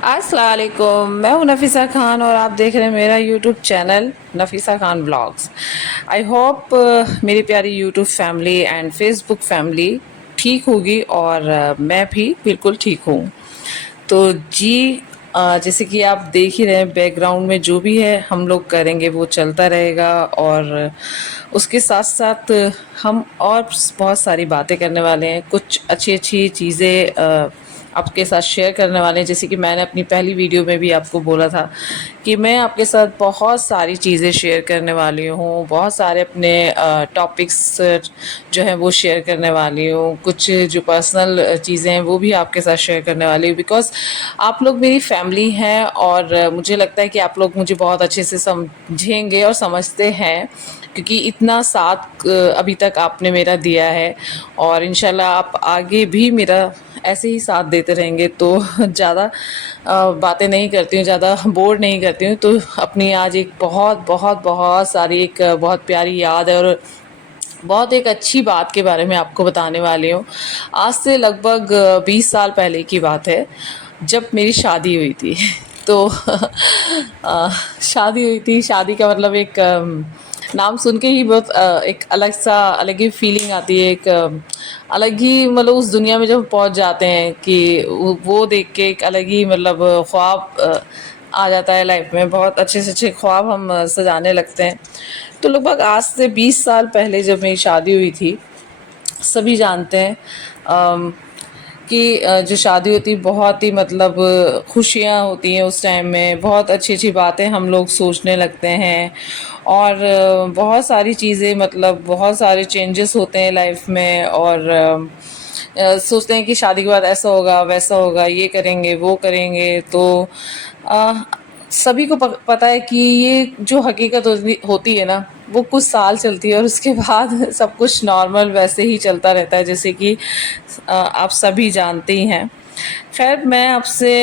अस्सलाम वालेकुम। मैं हूं नफीसा खान और आप देख रहे हैं मेरा YouTube channel Nafisa Khan vlogs. I hope मेरी प्यारी YouTube family and Facebook family ठीक होगी और मैं भी बिल्कुल ठीक हूँ। तो जी, जैसे कि आप देख ही रहे हैं बैकग्राउंड में जो भी है हम लोग करेंगे वो चलता रहेगा, और उसके साथ साथ हम और बहुत सारी बातें करने वाले हैं। कुछ अच्छी अच्छी चीज़ें आपके साथ शेयर करने वाले हैं। जैसे कि मैंने अपनी पहली वीडियो में भी आपको बोला था कि मैं आपके साथ बहुत सारी चीज़ें शेयर करने वाली हूँ, बहुत सारे अपने टॉपिक्स जो हैं वो शेयर करने वाली हूँ। कुछ जो पर्सनल चीज़ें हैं वो भी आपके साथ शेयर करने वाली हूँ, बिकॉज़ आप लोग मेरी फैमिली हैं और मुझे लगता है कि आप लोग मुझे बहुत अच्छे से समझेंगे और समझते हैं, क्योंकि इतना साथ अभी तक आपने मेरा दिया है और इंशाल्लाह आप आगे भी मेरा ऐसे ही साथ देते रहेंगे। तो ज़्यादा बातें नहीं करती हूँ, ज़्यादा बोर नहीं करती हूँ। तो अपनी आज एक बहुत बहुत बहुत सारी एक बहुत प्यारी याद है और बहुत एक अच्छी बात के बारे में आपको बताने वाली हूँ। आज से लगभग 20 साल पहले की बात है, जब मेरी शादी हुई थी। तो शादी हुई थी, शादी का मतलब एक नाम सुन के ही बहुत एक अलग ही फीलिंग आती है। एक अलग ही मतलब उस दुनिया में जब पहुंच जाते हैं कि वो देख के एक अलग ही मतलब ख्वाब आ जाता है लाइफ में। बहुत अच्छे से अच्छे ख्वाब हम सजाने लगते हैं। तो लगभग आज से 20 साल पहले जब मेरी शादी हुई थी, सभी जानते हैं कि जो शादी होती है बहुत ही मतलब खुशियाँ होती हैं उस टाइम में। बहुत अच्छी अच्छी बातें हम लोग सोचने लगते हैं और बहुत सारी चीज़ें मतलब बहुत सारे चेंजेस होते हैं लाइफ में। और सोचते हैं कि शादी के बाद ऐसा होगा वैसा होगा, ये करेंगे वो करेंगे। तो अ, सभी को पता है कि ये जो हकीकत होती है ना, वो कुछ साल चलती है और उसके बाद सब कुछ नॉर्मल वैसे ही चलता रहता है, जैसे कि आप सभी जानते ही हैं। खैर, मैं आपसे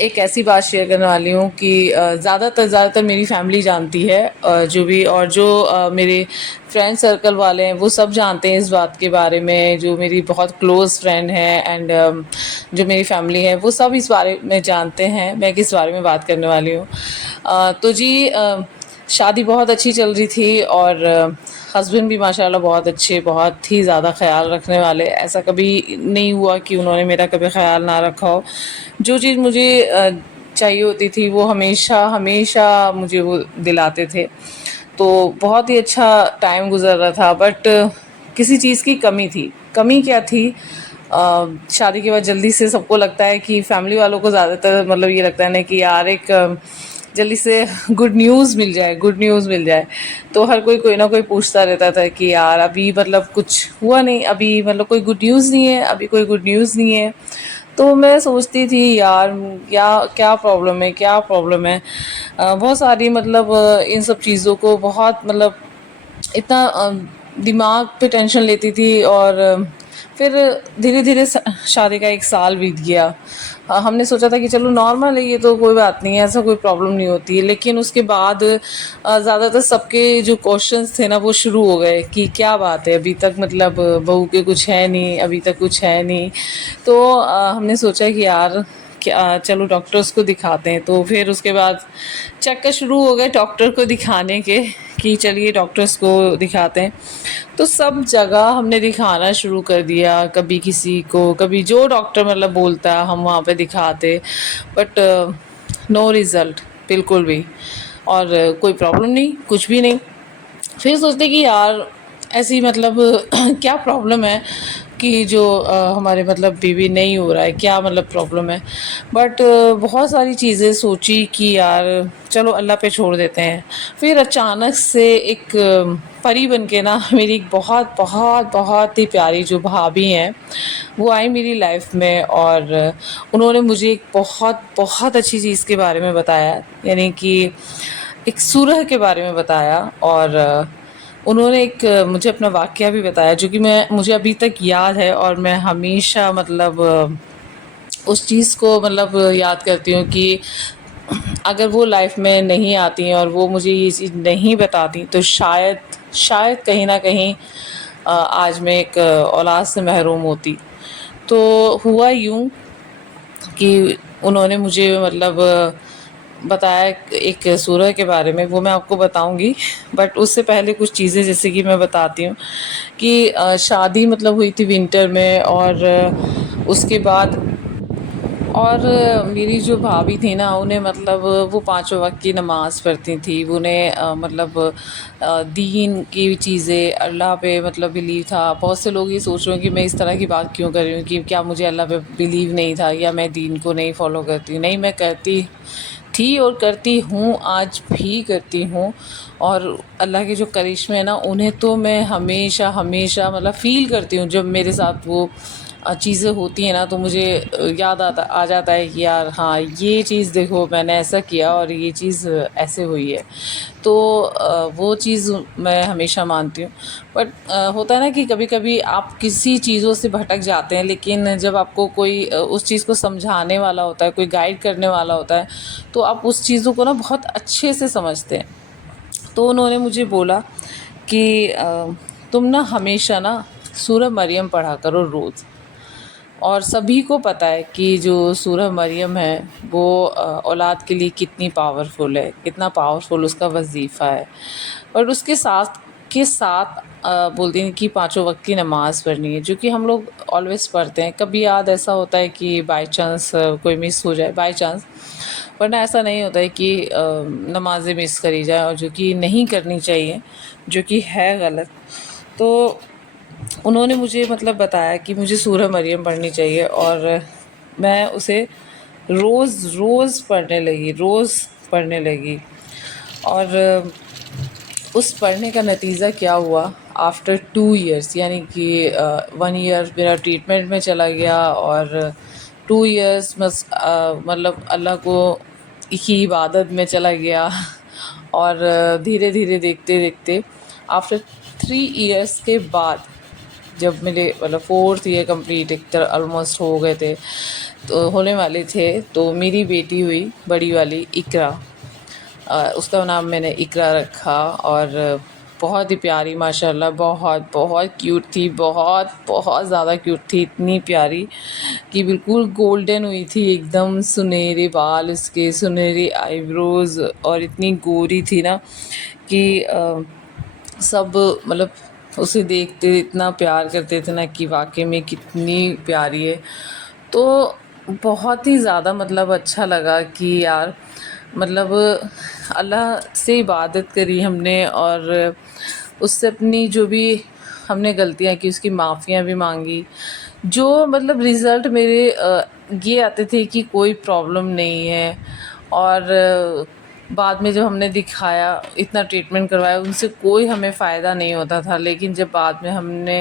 एक ऐसी बात शेयर करने वाली हूँ कि ज़्यादातर मेरी फैमिली जानती है, जो भी और जो मेरे फ्रेंड सर्कल वाले हैं वो सब जानते हैं इस बात के बारे में। जो मेरी बहुत क्लोज़ फ्रेंड है एंड जो मेरी फैमिली है वो सब इस बारे में जानते हैं मैं किस बारे में बात करने वाली हूँ। तो जी, शादी बहुत अच्छी चल रही थी और हस्बैंड भी माशाल्लाह बहुत अच्छे, बहुत ही ज़्यादा ख़्याल रखने वाले। ऐसा कभी नहीं हुआ कि उन्होंने मेरा कभी ख़्याल ना रखा हो। जो चीज़ मुझे चाहिए होती थी वो हमेशा हमेशा मुझे वो दिलाते थे। तो बहुत ही अच्छा टाइम गुज़र रहा था, बट किसी चीज़ की कमी थी। कमी क्या थी? शादी के बाद जल्दी से सबको लगता है कि फैमिली वालों को ज़्यादातर मतलब ये लगता है ना कि यार एक जल्दी से गुड न्यूज़ मिल जाए, गुड न्यूज़ मिल जाए। तो हर कोई ना कोई पूछता रहता था कि यार अभी मतलब कुछ हुआ नहीं, अभी मतलब कोई गुड न्यूज़ नहीं है, अभी कोई गुड न्यूज़ नहीं है। तो मैं सोचती थी यार क्या क्या प्रॉब्लम है, क्या प्रॉब्लम है। बहुत सारी मतलब इन सब चीज़ों को बहुत मतलब इतना दिमाग पे टेंशन लेती थी। और फिर धीरे धीरे शादी का एक साल बीत गया। हमने सोचा था कि चलो नॉर्मल है, ये तो कोई बात नहीं है, ऐसा कोई प्रॉब्लम नहीं होती है। लेकिन उसके बाद ज़्यादातर सबके जो क्वेश्चंस थे ना वो शुरू हो गए कि क्या बात है, अभी तक मतलब बहू के कुछ है नहीं, अभी तक कुछ है नहीं। तो हमने सोचा कि यार क्या, चलो डॉक्टर्स को दिखाते हैं। तो फिर उसके बाद चक्कर शुरू हो गए डॉक्टर को दिखाने के कि चलिए डॉक्टर्स को दिखाते हैं। तो सब जगह हमने दिखाना शुरू कर दिया, कभी किसी को, कभी जो डॉक्टर मतलब बोलता है हम वहाँ पे दिखाते। बट नो रिज़ल्ट, बिल्कुल भी। और कोई प्रॉब्लम नहीं, कुछ भी नहीं। फिर सोचते कि यार ऐसी मतलब क्या प्रॉब्लम है कि जो हमारे मतलब बेबी नहीं हो रहा है, क्या मतलब प्रॉब्लम है। बट बहुत सारी चीज़ें सोची कि यार चलो अल्लाह पे छोड़ देते हैं। फिर अचानक से एक परी बन के ना मेरी एक बहुत बहुत बहुत ही प्यारी जो भाभी हैं वो आई मेरी लाइफ में। और उन्होंने मुझे एक बहुत बहुत अच्छी चीज़ के बारे में बताया, यानी कि एक सूरह के बारे में बताया। और उन्होंने एक मुझे अपना वाक़या भी बताया जो कि मुझे अभी तक याद है। और मैं हमेशा मतलब उस चीज़ को मतलब याद करती हूँ कि अगर वो लाइफ में नहीं आती और वो मुझे ये चीज़ नहीं बताती तो शायद शायद कहीं ना कहीं आज मैं एक औलाद से महरूम होती। तो हुआ यूँ कि उन्होंने मुझे मतलब बताया एक सूरह के बारे में, वो मैं आपको बताऊंगी। बट उससे पहले कुछ चीज़ें जैसे कि मैं बताती हूँ कि शादी मतलब हुई थी विंटर में, और उसके बाद और मेरी जो भाभी थी ना, उन्हें मतलब वो पांचों वक्त की नमाज़ पढ़ती थी। वो उन्हें मतलब दीन की चीज़ें, अल्लाह पे मतलब बिलीव था। बहुत से लोग ये सोच रहे हैं कि मैं इस तरह की बात क्यों कर रही हूँ, कि क्या मुझे अल्लाह पे बिलीव नहीं था या मैं दीन को नहीं फॉलो करती। नहीं, मैं करती थी और करती हूँ, आज भी करती हूँ। और अल्लाह के जो करिश्मे हैं ना, उन्हें तो मैं हमेशा हमेशा मतलब फ़ील करती हूँ। जब मेरे साथ वो चीज़ें होती हैं ना, तो मुझे याद आ जाता है कि यार हाँ, ये चीज़ देखो मैंने ऐसा किया और ये चीज़ ऐसे हुई है। तो वो चीज़ मैं हमेशा मानती हूँ। बट होता है ना कि कभी-कभी आप किसी चीज़ों से भटक जाते हैं, लेकिन जब आपको कोई उस चीज़ को समझाने वाला होता है, कोई गाइड करने वाला होता है, तो आप उस चीज़ों को ना बहुत अच्छे से समझते हैं। तो उन्होंने मुझे बोला कि तुम ना हमेशा ना सूरह मरियम पढ़ा करो रोज़। और सभी को पता है कि जो सूरह मरियम है वो औलाद के लिए कितनी पावरफुल है, कितना पावरफुल उसका वजीफ़ा है। और उसके साथ के साथ बोलती हैं कि पांचों वक्त की नमाज़ पढ़नी है, जो कि हम लोग ऑलवेज़ पढ़ते हैं। कभी याद ऐसा होता है कि बाय चांस कोई मिस हो जाए, बाय चांस, वरना ऐसा नहीं होता है कि नमाज़ें मिस करी जाए, और जो कि नहीं करनी चाहिए, जो कि है गलत। तो उन्होंने मुझे मतलब बताया कि मुझे सूरह मरियम पढ़नी चाहिए, और मैं उसे रोज़ रोज़ पढ़ने लगी, रोज़ पढ़ने लगी। और उस पढ़ने का नतीजा क्या हुआ, आफ्टर 2 इयर्स, यानी कि 1 ईयर मेरा ट्रीटमेंट में चला गया, और 2 इयर्स बस मतलब अल्लाह को की इबादत में चला गया। और धीरे धीरे देखते देखते आफ्टर 3 इयर्स के बाद, जब मेरे मतलब 4th ईयर कंप्लीट एक तरह ऑलमोस्ट हो गए थे, तो होने वाले थे, तो मेरी बेटी हुई बड़ी वाली इकरा। उसका नाम मैंने इकरा रखा। और बहुत ही प्यारी, माशाल्लाह, बहुत बहुत क्यूट थी, बहुत बहुत ज़्यादा क्यूट थी, इतनी प्यारी कि बिल्कुल गोल्डन हुई थी एकदम। सुनहरे बाल उसके, सुनहरी आईब्रोज़, और इतनी गोरी थी ना कि सब मतलब उसे देखते इतना प्यार करते थे ना कि वाकई में कितनी प्यारी है। तो बहुत ही ज़्यादा मतलब अच्छा लगा कि यार मतलब अल्लाह से इबादत करी हमने, और उससे अपनी जो भी हमने गलतियाँ की उसकी माफ़ियाँ भी मांगी। जो मतलब रिज़ल्ट मेरे ये आते थे कि कोई प्रॉब्लम नहीं है। और बाद में जब हमने दिखाया, इतना ट्रीटमेंट करवाया, उनसे कोई हमें फ़ायदा नहीं होता था। लेकिन जब बाद में हमने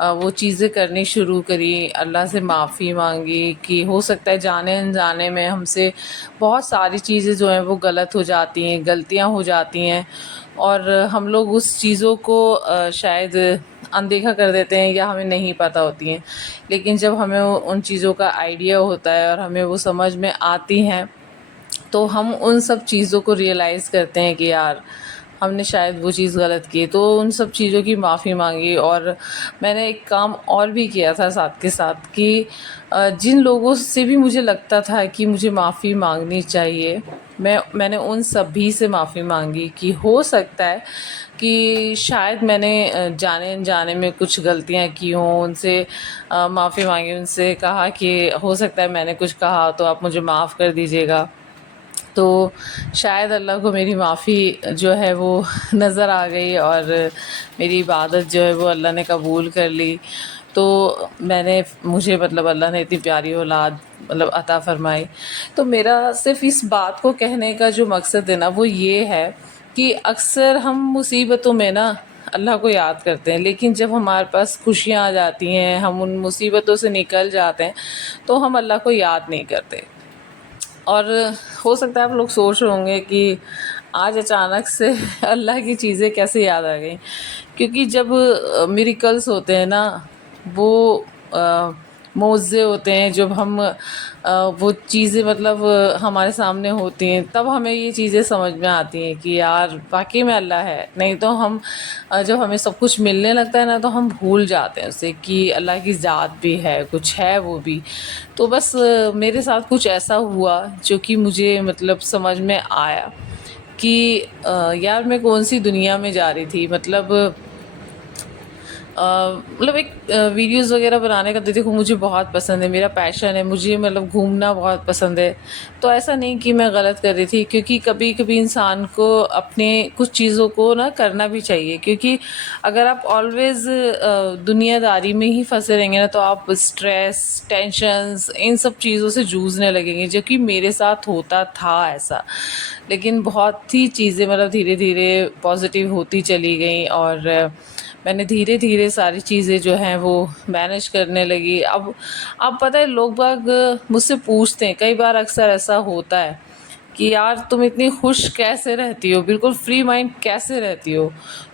वो चीज़ें करनी शुरू करी, अल्लाह से माफ़ी मांगी कि हो सकता है जाने अनजाने में हमसे बहुत सारी चीज़ें जो हैं वो गलत हो जाती हैं, गलतियाँ हो जाती हैं, और हम लोग उस चीज़ों को शायद अनदेखा कर देते हैं या हमें नहीं पता होती हैं। लेकिन जब हमें उन चीज़ों का आइडिया होता है और हमें वो समझ में आती हैं, तो हम उन सब चीज़ों को रियलाइज़ करते हैं कि यार हमने शायद वो चीज़ गलत की, तो उन सब चीज़ों की माफ़ी मांगी। और मैंने एक काम और भी किया था साथ के साथ कि जिन लोगों से भी मुझे लगता था कि मुझे माफ़ी मांगनी चाहिए, मैंने उन सभी से माफ़ी मांगी कि हो सकता है कि शायद मैंने जाने अनजाने में कुछ गलतियां की हों। उनसे माफ़ी मांगी, उनसे कहा कि हो सकता है मैंने कुछ कहा तो आप मुझे माफ़ कर दीजिएगा। तो शायद अल्लाह को मेरी माफ़ी जो है वो नज़र आ गई, और मेरी इबादत जो है वो अल्लाह ने कबूल कर ली। तो मुझे मतलब अल्लाह ने इतनी प्यारी औलाद मतलब अता फ़रमाई। तो मेरा सिर्फ़ इस बात को कहने का जो मकसद है ना, वो ये है कि अक्सर हम मुसीबतों में ना अल्लाह को याद करते हैं, लेकिन जब हमारे पास खुशियाँ आ जाती हैं, हम उन मुसीबतों से निकल जाते हैं, तो हम अल्लाह को याद नहीं करते। और हो सकता है आप लोग सोच रहे होंगे कि आज अचानक से अल्लाह की चीज़ें कैसे याद आ गई, क्योंकि जब मिरेकल्स होते हैं ना, वो मौज़े होते हैं, जब हम वो चीज़ें मतलब हमारे सामने होती हैं, तब हमें ये चीज़ें समझ में आती हैं कि यार वाक़ई में अल्लाह है। नहीं तो हम जब हमें सब कुछ मिलने लगता है ना, तो हम भूल जाते हैं उससे कि अल्लाह की ज़ात भी है, कुछ है वो भी। तो बस मेरे साथ कुछ ऐसा हुआ जो कि मुझे मतलब समझ में आया कि यार मैं कौन-सी दुनिया में जा रही थी। मतलब मतलब एक वीडियोज़ वगैरह बनाने का तो देखो मुझे बहुत पसंद है, मेरा पैशन है, मुझे मतलब घूमना बहुत पसंद है। तो ऐसा नहीं कि मैं गलत कर रही थी, क्योंकि कभी-कभी इंसान को अपने कुछ चीज़ों को ना करना भी चाहिए, क्योंकि अगर आप ऑलवेज़ दुनियादारी में ही फँसे रहेंगे ना, तो आप स्ट्रेस, टेंशन्स इन सब चीज़ों से जूझने लगेंगे, जो कि मेरे साथ होता था ऐसा। लेकिन बहुत ही चीज़ें मतलब धीरे-धीरे पॉज़िटिव होती चली गईं, और मैंने धीरे-धीरे सारी चीज़ें जो हैं वो मैनेज करने लगी। अब पता है, लोग बाग मुझसे पूछते हैं, कई बार अक्सर ऐसा होता है कि यार तुम इतनी खुश कैसे रहती हो? बिल्कुल फ्री माइंड कैसे रहती हो?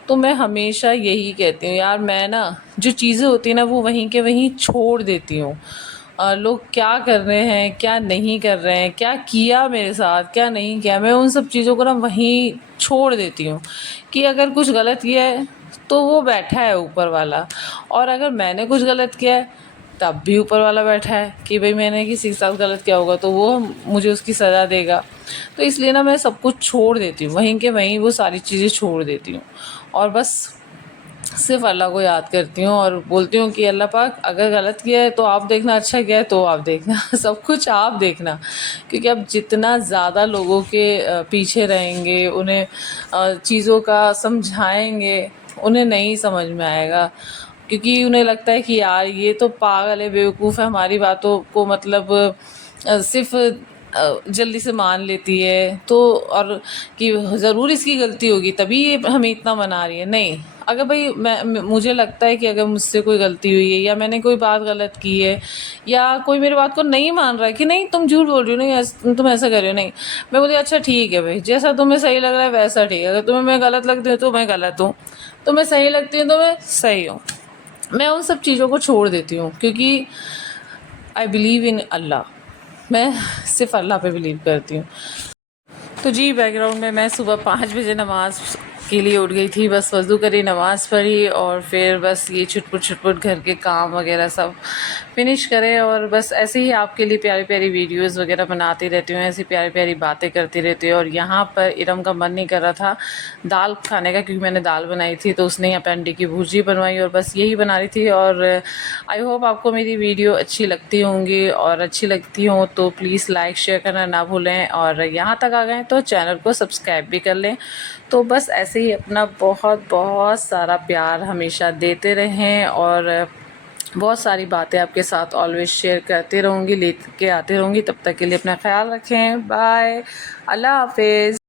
तो मैं हमेशा यही कहती हूँ, यार मैं ना जो चीज़ें होती हैं ना वो वहीं के वहीं छोड़ देती हूँ। लोग क्या कर रहे हैं, क्या नहीं कर रहे हैं, क्या किया मेरे साथ, क्या नहीं किया, मैं उन सब चीज़ों को ना वहीं छोड़ देती हूँ कि अगर कुछ गलत किया है तो वो बैठा है ऊपर वाला, और अगर मैंने कुछ गलत किया है तब भी ऊपर वाला बैठा है कि भाई मैंने किसी के साथ गलत किया होगा तो वो मुझे उसकी सज़ा देगा। तो इसलिए ना मैं सब कुछ छोड़ देती हूँ, वहीं के वहीं वो सारी चीज़ें छोड़ देती हूँ, और बस सिर्फ अल्लाह को याद करती हूँ और बोलती हूँ कि अल्लाह पाक, अगर गलत किया है तो आप देखना, अच्छा किया है तो आप देखना सब कुछ आप देखना। क्योंकि अब जितना ज़्यादा लोगों के पीछे रहेंगे, उन्हें चीज़ों का समझाएंगे, उन्हें नहीं समझ में आएगा, क्योंकि उन्हें लगता है कि यार ये तो पागल है, बेवकूफ़ है, हमारी बातों को मतलब सिर्फ जल्दी से मान लेती है, तो और कि ज़रूर इसकी गलती होगी तभी ये हमें इतना मना रही है। नहीं, अगर भाई मुझे लगता है कि अगर मुझसे कोई गलती हुई है या मैंने कोई बात गलत की है या कोई मेरी बात को नहीं मान रहा है कि नहीं तुम झूठ बोल रही हो, नहीं तुम ऐसा कर रहे हो, नहीं, मैं बोली अच्छा ठीक है भाई, जैसा तुम्हें सही लग रहा है वैसा ठीक है, अगर तुम्हें मैं गलत लगती हूँ तो मैं गलत हूँ, तुम्हें सही लगती हूँ तो मैं सही हूँ। मैं उन सब चीज़ों को छोड़ देती हूँ, क्योंकि आई बिलीव इन अल्लाह, मैं सिर्फ अल्लाह पे बिलीव करती हूँ। तो जी, बैकग्राउंड में मैं सुबह 5 बजे नमाज़ के लिए उठ गई थी, बस वज़ू करी, नमाज़ पढ़ी, और फिर बस ये छुट-पुट घर के काम वगैरह सब फिनिश करे, और बस ऐसे ही आपके लिए प्यारी-प्यारी वीडियोज़ वगैरह बनाती रहती हूँ, ऐसी प्यारी-प्यारी बातें करती रहती हूँ। और यहाँ पर इरम का मन नहीं कर रहा था दाल खाने का, क्योंकि मैंने दाल बनाई थी, तो उसने यहाँ पे अंडे की भुर्जी बनवाई, और बस यही बना रही थी। और आई होप आपको मेरी वीडियो अच्छी लगती होंगी, और अच्छी लगती हो तो प्लीज़ लाइक शेयर करना ना भूलें, और यहाँ तक आ गए तो चैनल को सब्सक्राइब भी कर लें। तो बस ऐसे ही अपना बहुत बहुत सारा प्यार हमेशा देते रहें, और बहुत सारी बातें आपके साथ ऑलवेज शेयर करते रहूँगी, लेके आते रहूँगी। तब तक के लिए अपना ख्याल रखें। बाय, अल्लाह हाफिज़।